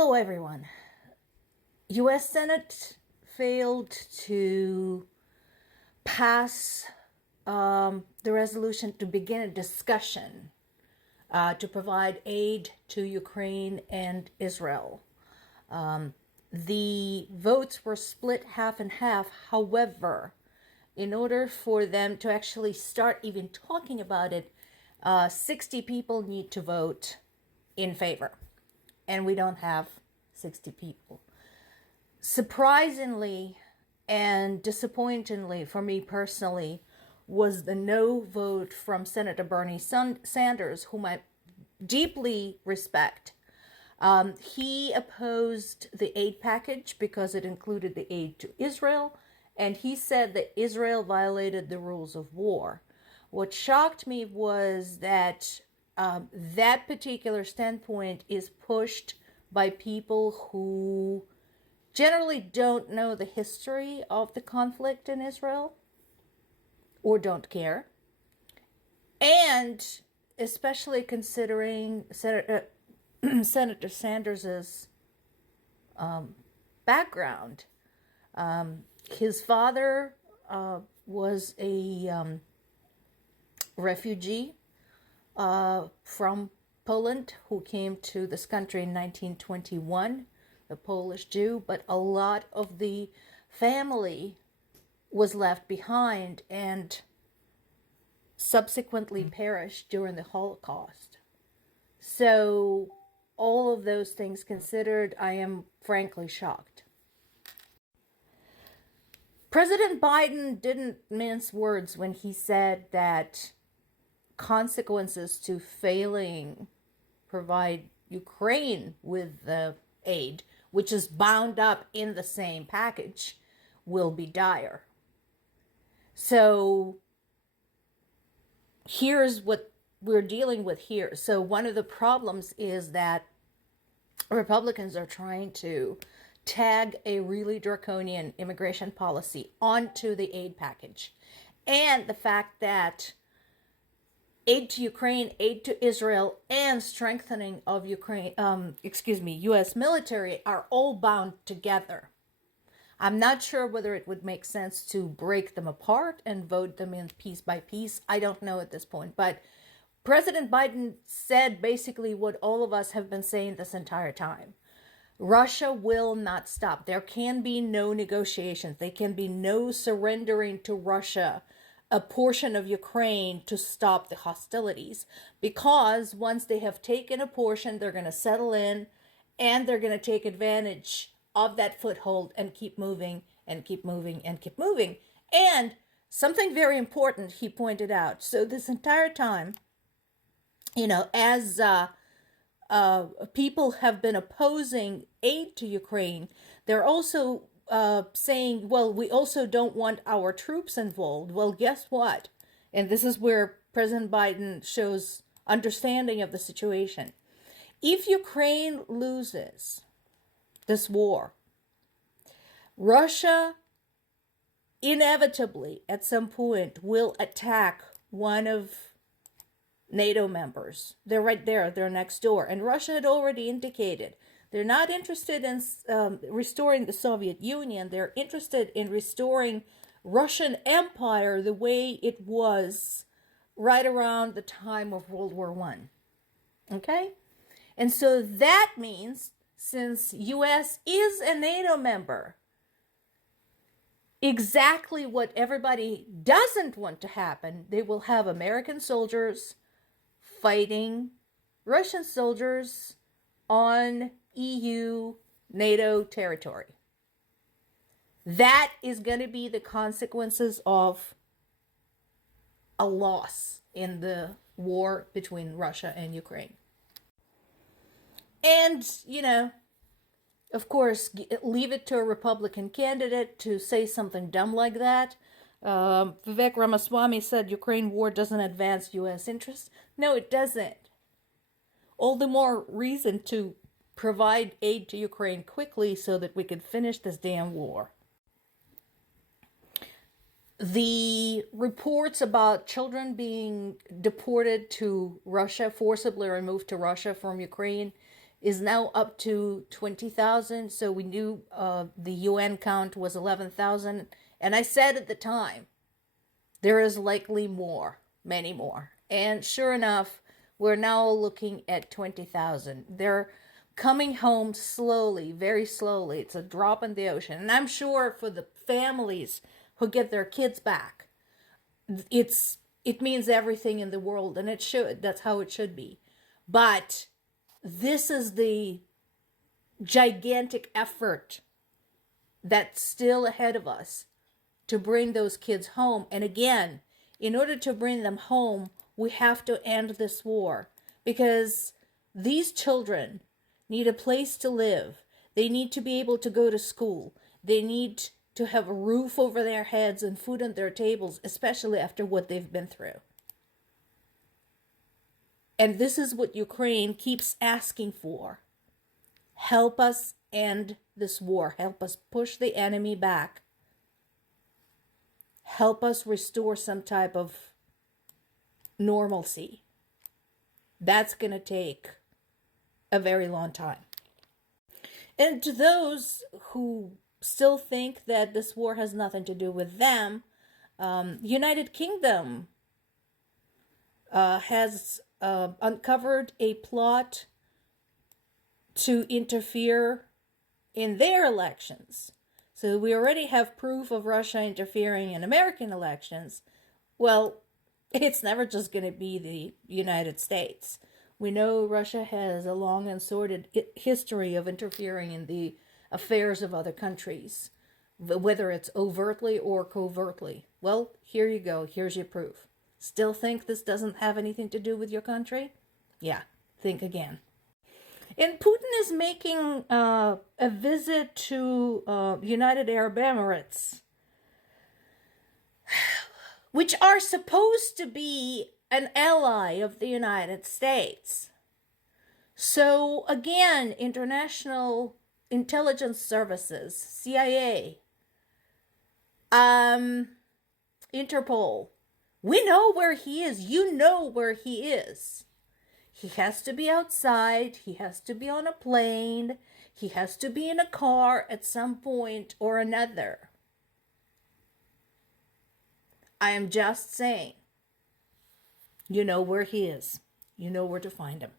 Hello, everyone. U.S. Senate failed to pass the resolution to begin a discussion to provide aid to Ukraine and Israel. The votes were split half and half. However, in order for them to actually start even talking about it, 60 people need to vote in favor. And we don't have 60 people. Surprisingly and disappointingly for me personally was the no vote from Senator Bernie Sanders, whom I deeply respect. He opposed the aid package because it included the aid to Israel, and he said that Israel violated the rules of war. What shocked me was that that particular standpoint is pushed by people who generally don't know the history of the conflict in Israel or don't care. And especially considering Senator Sanders's background. His father was a refugee from Poland who came to this country in 1921, a Polish Jew, but a lot of the family was left behind and subsequently perished during the Holocaust. So all of those things considered, I am frankly shocked. President Biden didn't mince words when he said that consequences to failing provide Ukraine with the aid, which is bound up in the same package, will be dire. So here's what we're dealing with here. So one of the problems is that Republicans are trying to tag a really draconian immigration policy onto the aid package. And the fact that aid to Ukraine, aid to Israel, and strengthening of U.S. military are all bound together. I'm not sure whether it would make sense to break them apart and vote them in piece by piece. I don't know at this point. But President Biden said basically what all of us have been saying this entire time. Russia will not stop. There can be no negotiations. There can be no surrendering to Russia a portion of Ukraine to stop the hostilities, because once they have taken a portion, they're going to settle in and they're going to take advantage of that foothold and keep moving and keep moving and keep moving. And something very important he pointed out. So this entire time, as people have been opposing aid to Ukraine, they're also saying, well, we also don't want our troops involved. Well, guess what? And this is where President Biden shows understanding of the situation. If Ukraine loses this war, Russia inevitably at some point will attack one of NATO members. They're right there. They're next door. And Russia had already indicated they're not interested in restoring the Soviet Union. They're interested in restoring Russian Empire the way it was right around the time of World War I. Okay? And so that means, since U.S. is a NATO member, exactly what everybody doesn't want to happen, they will have American soldiers fighting Russian soldiers on EU, NATO territory. That is going to be the consequences of a loss in the war between Russia and Ukraine. And, of course, leave it to a Republican candidate to say something dumb like that. Vivek Ramaswamy said Ukraine war doesn't advance U.S. interests. No, it doesn't. All the more reason to provide aid to Ukraine quickly so that we could finish this damn war. The reports about children being deported to Russia, forcibly removed to Russia from Ukraine, is now up to 20,000. So we knew the UN count was 11,000. And I said at the time, there is likely more, many more. And sure enough, we're now looking at 20,000. They're coming home slowly, very slowly. It's a drop in the ocean. And I'm sure for the families who get their kids back, it means everything in the world, and it should. That's how it should be. But this is the gigantic effort that's still ahead of us to bring those kids home. And again, in order to bring them home, we have to end this war, because these children need a place to live. They need to be able to go to school. They need to have a roof over their heads and food on their tables, especially after what they've been through. And this is what Ukraine keeps asking for. Help us end this war. Help us push the enemy back. Help us restore some type of normalcy. That's going to take a very long time. And to those who still think that this war has nothing to do with them, United Kingdom has uncovered a plot to interfere in their elections. So we already have proof of Russia interfering in American elections. Well, it's never just going to be the United States. We know Russia has a long and sordid history of interfering in the affairs of other countries, whether it's overtly or covertly. Well, here you go. Here's your proof. Still think this doesn't have anything to do with your country? Yeah, think again. And Putin is making a visit to United Arab Emirates, which are supposed to be an ally of the United States. So again, international intelligence services, CIA, Interpol, we know where he is. You know where he is. He has to be outside. He has to be on a plane. He has to be in a car at some point or another. I am just saying, you know where he is. You know where to find him.